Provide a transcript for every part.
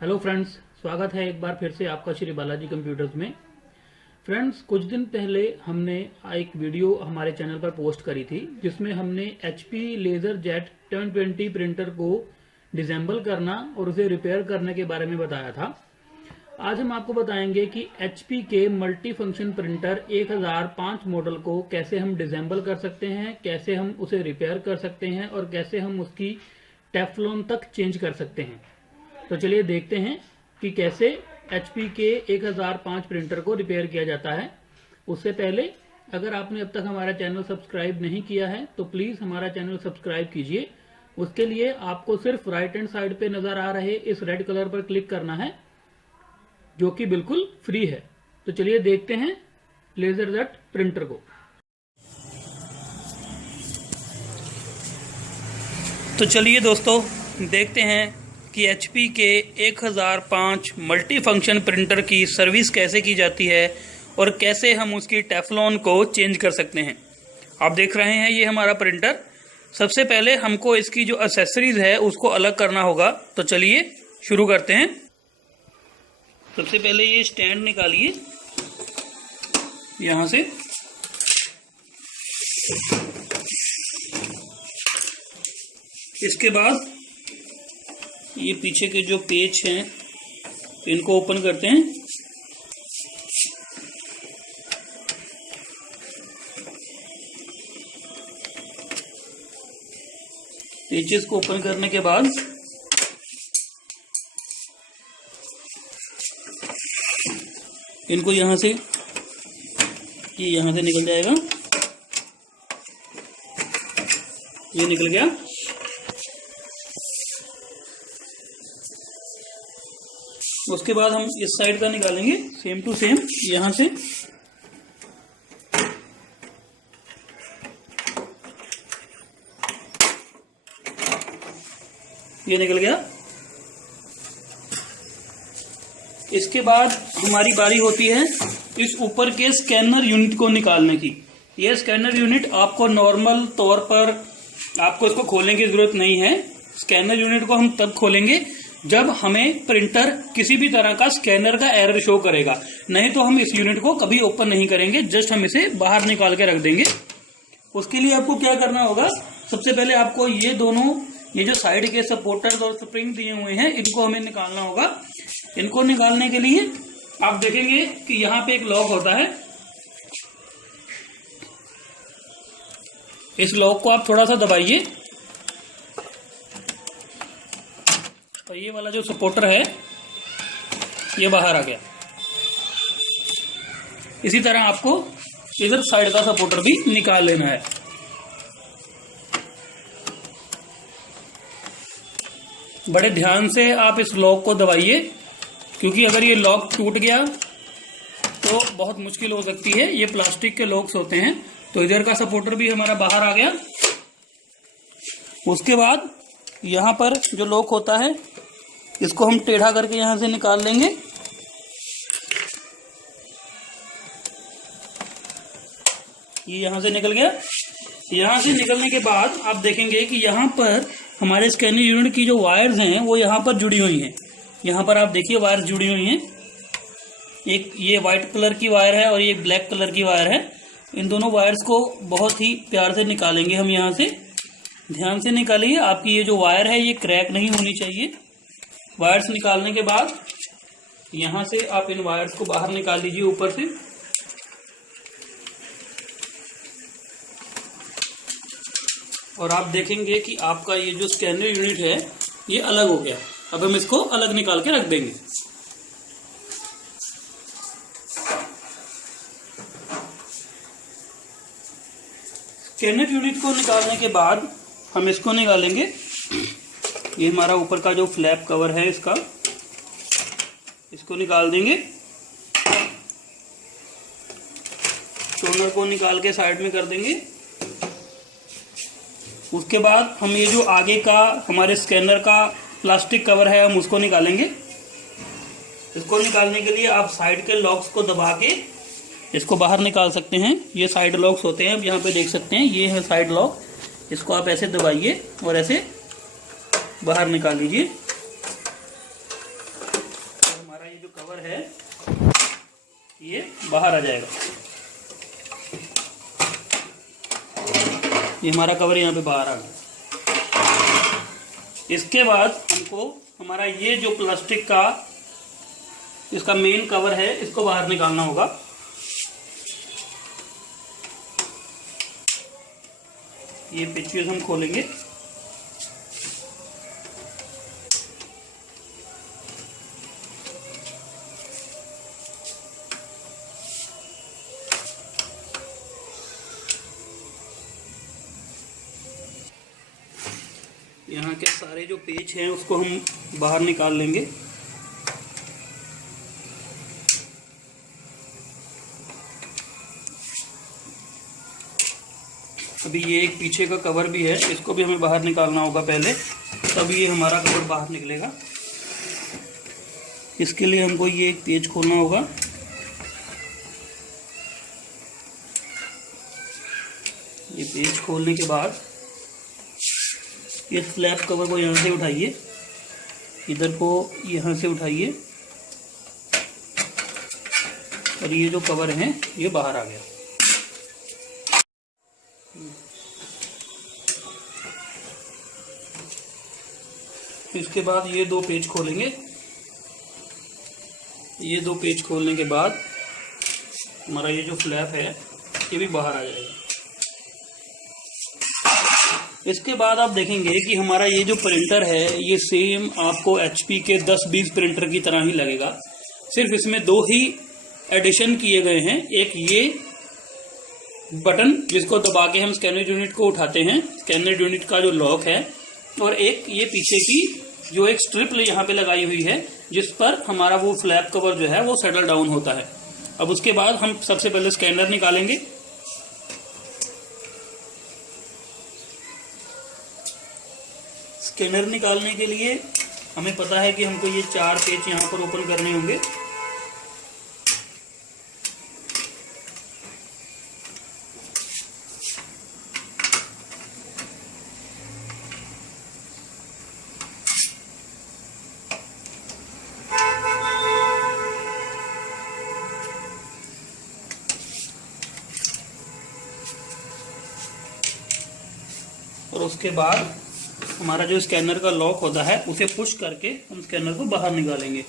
Hello friends, स्वागत है एक बार फिर से आपका श्री बालाजी कंप्यूटर्स में। फ्रेंड्स, कुछ दिन पहले हमने एक वीडियो हमारे चैनल पर पोस्ट करी थी जिसमें हमने HP LaserJet 1020 प्रिंटर को डिसेंबल करना और उसे रिपेयर करने के बारे में बताया था। आज हम आपको बताएंगे कि HP के मल्टी फंक्शन प्रिंटर 1005 मॉडल को कैसे हम डिसेंबल कर सकते हैं, कैसे हम उसे रिपेयर कर सकते हैं और कैसे हम उसकी टेफ्लॉन तक चेंज कर सकते हैं। तो चलिए देखते हैं कि कैसे HP के 1005 प्रिंटर को रिपेयर किया जाता है। उससे पहले अगर आपने अब तक हमारा चैनल सब्सक्राइब नहीं किया है तो प्लीज हमारा चैनल सब्सक्राइब कीजिए। उसके लिए आपको सिर्फ राइट हैंड साइड पे नजर आ रहे इस रेड कलर पर क्लिक करना है, जो कि बिल्कुल फ्री है। तो चलिए देखते हैं LaserJet प्रिंटर को। तो चलिए दोस्तों देखते हैं कि HP के 1005 मल्टी फंक्शन प्रिंटर की सर्विस कैसे की जाती है और कैसे हम उसकी टेफ्लॉन को चेंज कर सकते हैं। आप देख रहे हैं ये हमारा प्रिंटर। सबसे पहले हमको इसकी जो एक्सेसरीज है उसको अलग करना होगा। तो चलिए शुरू करते हैं। सबसे पहले ये स्टैंड निकालिए यहाँ से। इसके बाद ये पीछे के जो पेच हैं इनको ओपन करते हैं। पेचेस को ओपन करने के बाद इनको यहां से निकल जाएगा। ये निकल गया। उसके बाद हम इस साइड का निकालेंगे सेम टू सेम यहां से। ये निकल गया। इसके बाद हमारी बारी होती है इस ऊपर के स्कैनर यूनिट को निकालने की। यह स्कैनर यूनिट आपको नॉर्मल तौर पर आपको इसको खोलने की जरूरत नहीं है। स्कैनर यूनिट को हम तब खोलेंगे जब हमें प्रिंटर किसी भी तरह का स्कैनर का एरर शो करेगा, नहीं तो हम इस यूनिट को कभी ओपन नहीं करेंगे। जस्ट हम इसे बाहर निकाल के रख देंगे। उसके लिए आपको क्या करना होगा, सबसे पहले आपको ये जो साइड के सपोर्टर्स और स्प्रिंग दिए हुए हैं इनको हमें निकालना होगा। इनको निकालने के लिए आप देखेंगे कि यहाँ पे एक लॉक होता है। इस लॉक को आप थोड़ा सा दबाइए और ये वाला जो सपोर्टर है ये बाहर आ गया। इसी तरह आपको इधर साइड का सपोर्टर भी निकाल लेना है। बड़े ध्यान से आप इस लॉक को दबाइए, क्योंकि अगर ये लॉक टूट गया तो बहुत मुश्किल हो सकती है। ये प्लास्टिक के लॉक्स होते हैं। तो इधर का सपोर्टर भी हमारा बाहर आ गया। उसके बाद यहाँ पर जो लॉक होता है इसको हम टेढ़ा करके यहां से निकाल लेंगे। ये यहां से निकल गया। यहां से निकलने के बाद आप देखेंगे कि यहां पर हमारे स्कैनर यूनिट की जो वायर्स हैं वो यहां पर जुड़ी हुई हैं। यहां पर आप देखिए वायर्स जुड़ी हुई हैं। एक ये व्हाइट कलर की वायर है और ये ब्लैक कलर की वायर है। इन दोनों वायर्स को बहुत ही प्यार से निकालेंगे हम यहां से। ध्यान से निकालिए, आपकी ये जो वायर है ये क्रैक नहीं होनी चाहिए। वायर्स निकालने के बाद यहां से आप इन वायर्स को बाहर निकाल लीजिए ऊपर से। और आप देखेंगे कि आपका ये जो स्कैनर यूनिट है ये अलग हो गया। अब हम इसको अलग निकाल के रख देंगे। स्कैनर यूनिट को निकालने के बाद हम इसको निकालेंगे। ये हमारा ऊपर का जो फ्लैप कवर है इसको निकाल देंगे। टोनर को निकाल के साइड में कर देंगे। उसके बाद हम ये जो आगे का हमारे स्कैनर का प्लास्टिक कवर है हम उसको निकालेंगे। इसको निकालने के लिए आप साइड के लॉक्स को दबा के इसको बाहर निकाल सकते हैं। ये साइड लॉक्स होते हैं, आप यहाँ पे देख सकते हैं, ये है साइड लॉक। इसको आप ऐसे दबाइए और ऐसे बाहर निकाल लीजिए। कवर है ये बाहर आ जाएगा। ये हमारा कवर यहाँ पे बाहर आ गया। इसके बाद हमको हमारा ये जो प्लास्टिक का इसका मेन कवर है इसको बाहर निकालना होगा। ये पेचकस हम खोलेंगे। यहाँ के सारे जो पेच हैं उसको हम बाहर निकाल लेंगे। अभी ये एक पीछे का कवर भी है, इसको भी हमें बाहर निकालना होगा पहले, तब ये हमारा कवर बाहर निकलेगा। इसके लिए हमको ये एक पेच खोलना होगा। ये पेच खोलने के बाद ये स्लैब कवर को यहाँ से उठाइए, इधर को यहाँ से उठाइए और ये जो कवर है ये बाहर आ गया। इसके बाद ये दो पेज खोलेंगे। ये दो पेज खोलने के बाद हमारा ये जो फ्लैप है ये भी बाहर आ जाएगा। इसके बाद आप देखेंगे कि हमारा ये जो प्रिंटर है ये सेम आपको HP के 10-20 प्रिंटर की तरह ही लगेगा। सिर्फ इसमें दो ही एडिशन किए गए हैं। एक ये बटन जिसको दबा के हम स्कैनर यूनिट को उठाते हैं, स्कैनर यूनिट का जो लॉक है, और एक ये पीछे की जो एक स्ट्रिप यहाँ पे लगाई हुई है जिस पर हमारा वो फ्लैप कवर जो है वो सेटल डाउन होता है। अब उसके बाद हम सबसे पहले स्कैनर निकालेंगे। स्कैनर निकालने के लिए हमें पता है कि हमको ये 4 पेच यहाँ पर ओपन करने होंगे। और उसके बाद हमारा जो स्कैनर का लॉक होता है उसे पुश करके हम स्कैनर को बाहर निकालेंगे।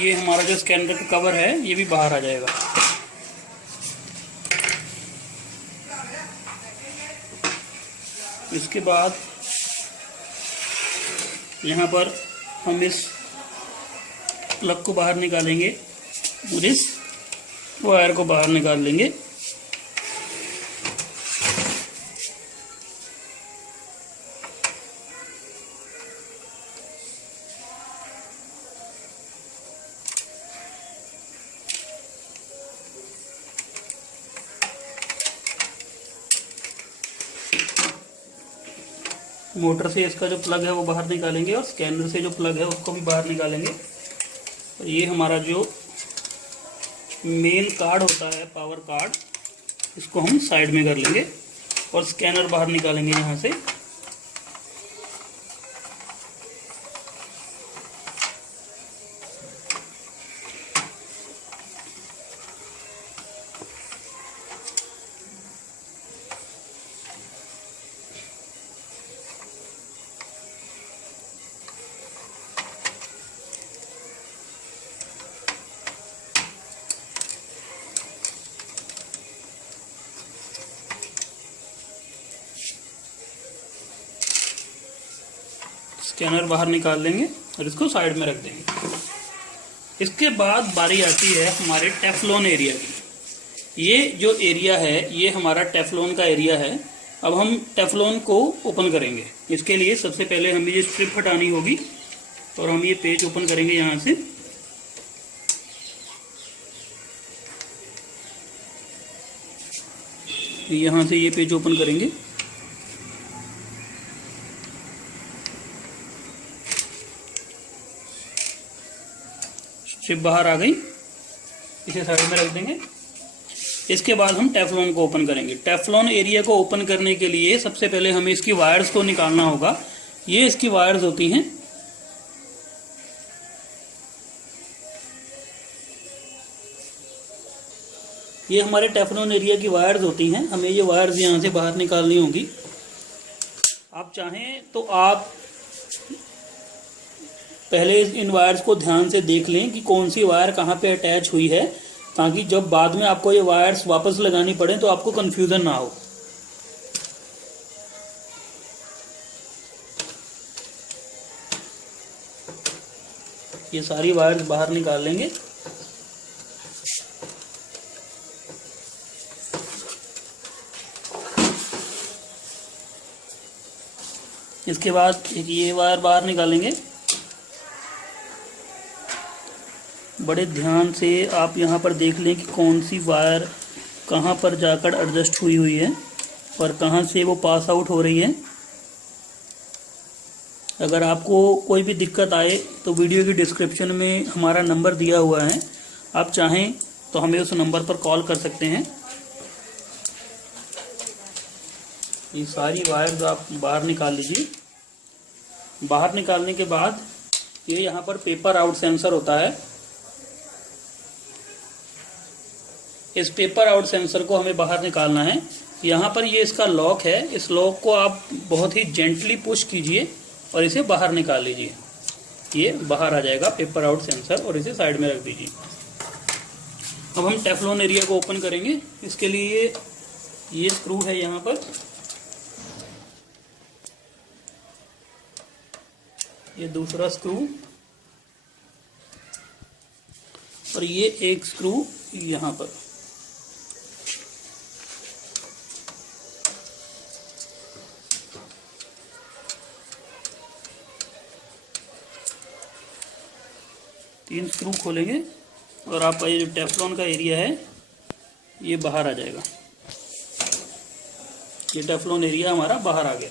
ये हमारा जो स्कैनर का कवर है ये भी बाहर आ जाएगा। इसके बाद यहाँ पर हम इस प्लग को बाहर निकालेंगे और इस वायर को बाहर निकाल लेंगे। मोटर से इसका जो प्लग है वो बाहर निकालेंगे और स्कैनर से जो प्लग है उसको भी बाहर निकालेंगे। और ये हमारा जो मेन कार्ड होता है, पावर कार्ड, इसको हम साइड में कर लेंगे और स्कैनर बाहर निकालेंगे यहाँ से। स्कैनर बाहर निकाल लेंगे और इसको साइड में रख देंगे। इसके बाद बारी आती है हमारे टेफ्लॉन एरिया की। ये जो एरिया है ये हमारा टेफ्लॉन का एरिया है। अब हम टेफ्लॉन को ओपन करेंगे। इसके लिए सबसे पहले हमें ये स्ट्रिप हटानी होगी और हम ये पेज ओपन करेंगे यहाँ से। यहाँ से ये पेज ओपन करेंगे। स्ट्रिप बाहर आ गई, इसे साइड में रख देंगे। इसके बाद हम टेफ्लॉन को ओपन करेंगे। टेफ्लॉन एरिया को ओपन करने के लिए सबसे पहले हमें इसकी वायर्स को निकालना होगा। ये इसकी वायर्स होती हैं। ये हमारे टेफ्लॉन एरिया की वायर्स होती हैं। हमें ये वायर्स यहाँ से बाहर निकालनी होगी। आप चाहें तो आप पहले इन वायर्स को ध्यान से देख लें कि कौन सी वायर कहाँ पे अटैच हुई है, ताकि जब बाद में आपको ये वायर्स वापस लगानी पड़े तो आपको कंफ्यूजन ना हो। ये सारी वायर्स बाहर निकाल लेंगे। इसके बाद एक ये वायर बाहर निकालेंगे। बड़े ध्यान से आप यहाँ पर देख लें कि कौन सी वायर कहाँ पर जाकर एडजस्ट हुई है और कहाँ से वो पास आउट हो रही है। अगर आपको कोई भी दिक्कत आए तो वीडियो की डिस्क्रिप्शन में हमारा नंबर दिया हुआ है, आप चाहें तो हमें उस नंबर पर कॉल कर सकते हैं। ये सारी वायर आप बाहर निकाल लीजिए। बाहर निकालने के बाद ये यहाँ पर पेपर आउट सेंसर होता है। इस पेपर आउट सेंसर को हमें बाहर निकालना है। यहाँ पर ये इसका लॉक है। इस लॉक को आप बहुत ही जेंटली पुश कीजिए और इसे बाहर निकाल लीजिए। ये बाहर आ जाएगा पेपर आउट सेंसर और इसे साइड में रख दीजिए। अब हम टेफ्लॉन एरिया को ओपन करेंगे। इसके लिए ये स्क्रू है यहाँ पर, ये दूसरा स्क्रू और ये एक स्क्रू यहाँ पर। तीन स्क्रू खोलेंगे और आपका ये जो टेफ्लॉन का एरिया है ये बाहर आ जाएगा। ये टेफ्लॉन एरिया हमारा बाहर आ गया।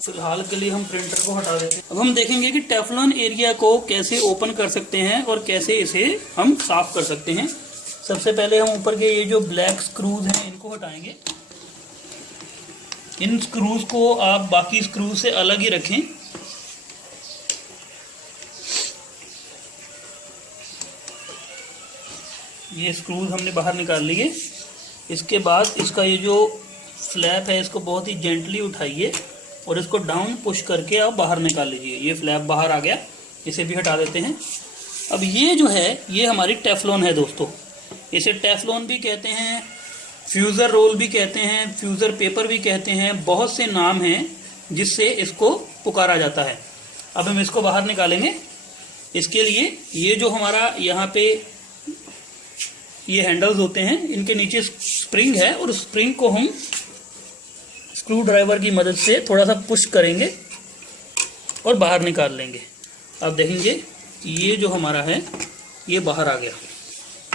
फिलहाल के लिए हम प्रिंटर को हटा देते हैं। अब हम देखेंगे कि टेफ्लॉन एरिया को कैसे ओपन कर सकते हैं और कैसे इसे हम साफ कर सकते हैं। सबसे पहले हम ऊपर के ये जो ब्लैक स्क्रूज हैं इनको हटाएंगे। इन स्क्रूज को आप बाकी स्क्रूज से अलग ही रखें। ये स्क्रूज हमने बाहर निकाल लिए। इसके बाद इसका ये जो फ्लैप है इसको बहुत ही जेंटली उठाइए और इसको डाउन पुश करके आप बाहर निकाल लीजिए। ये फ्लैप बाहर आ गया, इसे भी हटा देते हैं। अब ये जो है ये हमारी टेफ्लॉन है दोस्तों। इसे टेफ्लॉन भी कहते हैं, फ्यूज़र रोल भी कहते हैं, फ्यूज़र पेपर भी कहते हैं। बहुत से नाम हैं जिससे इसको पुकारा जाता है। अब हम इसको बाहर निकालेंगे। इसके लिए ये जो हमारा यहाँ पे ये हैंडल्स होते हैं, इनके नीचे स्प्रिंग है और स्प्रिंग को हम स्क्रू ड्राइवर की मदद से थोड़ा सा पुश करेंगे और बाहर निकाल लेंगे। अब देखेंगे ये जो हमारा है ये बाहर आ गया।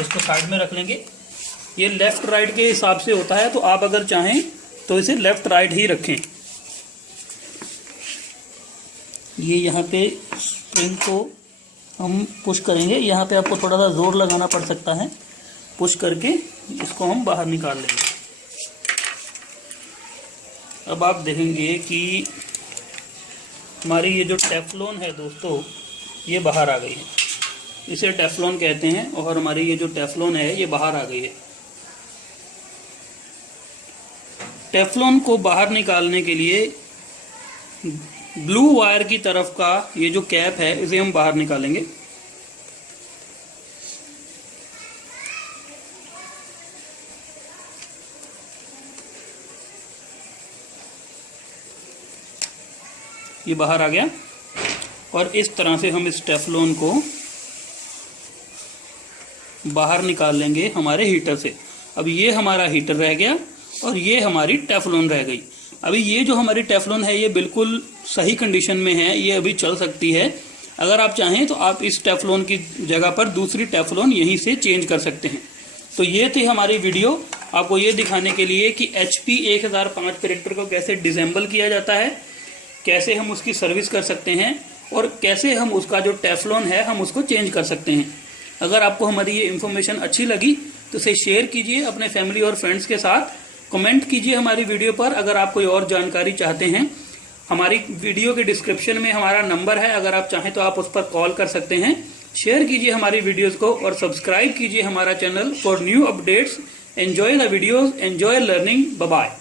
इसको साइड में रख लेंगे। ये लेफ़्ट राइट के हिसाब से होता है, तो आप अगर चाहें तो इसे लेफ़्ट राइट ही रखें। ये यहाँ पे स्प्रिंग को हम पुश करेंगे। यहाँ पे आपको थोड़ा सा ज़ोर लगाना पड़ सकता है। पुश करके इसको हम बाहर निकाल लेंगे। अब आप देखेंगे कि हमारी ये जो टेफ्लॉन है दोस्तों ये बाहर आ गई है। इसे टेफ्लॉन कहते हैं और हमारी ये जो टेफ्लॉन है ये बाहर आ गई है। टेफ्लॉन को बाहर निकालने के लिए ब्लू वायर की तरफ का ये जो कैप है इसे हम बाहर निकालेंगे। ये बाहर आ गया। और इस तरह से हम इस टेफ्लॉन को बाहर निकाल लेंगे हमारे हीटर से। अब ये हमारा हीटर रह गया और ये हमारी टेफ्लॉन रह गई। अभी ये जो हमारी टेफ्लॉन है ये बिल्कुल सही कंडीशन में है, ये अभी चल सकती है। अगर आप चाहें तो आप इस टेफ्लॉन की जगह पर दूसरी टेफ्लॉन यहीं से चेंज कर सकते हैं। तो ये थी हमारी वीडियो, आपको ये दिखाने के लिए कि HP 1005 करेक्टर को कैसे डिसेंबल किया जाता है, कैसे हम उसकी सर्विस कर सकते हैं और कैसे हम उसका जो टेफ्लॉन है हम उसको चेंज कर सकते हैं। अगर आपको हमारी ये इन्फॉर्मेशन अच्छी लगी तो इसे शेयर कीजिए अपने फैमिली और फ्रेंड्स के साथ, कमेंट कीजिए हमारी वीडियो पर। अगर आप कोई और जानकारी चाहते हैं, हमारी वीडियो के डिस्क्रिप्शन में हमारा नंबर है, अगर आप चाहें तो आप उस पर कॉल कर सकते हैं। शेयर कीजिए हमारी वीडियोस को और सब्सक्राइब कीजिए हमारा channel for new updates. Enjoy the videos, enjoy learning, bye bye.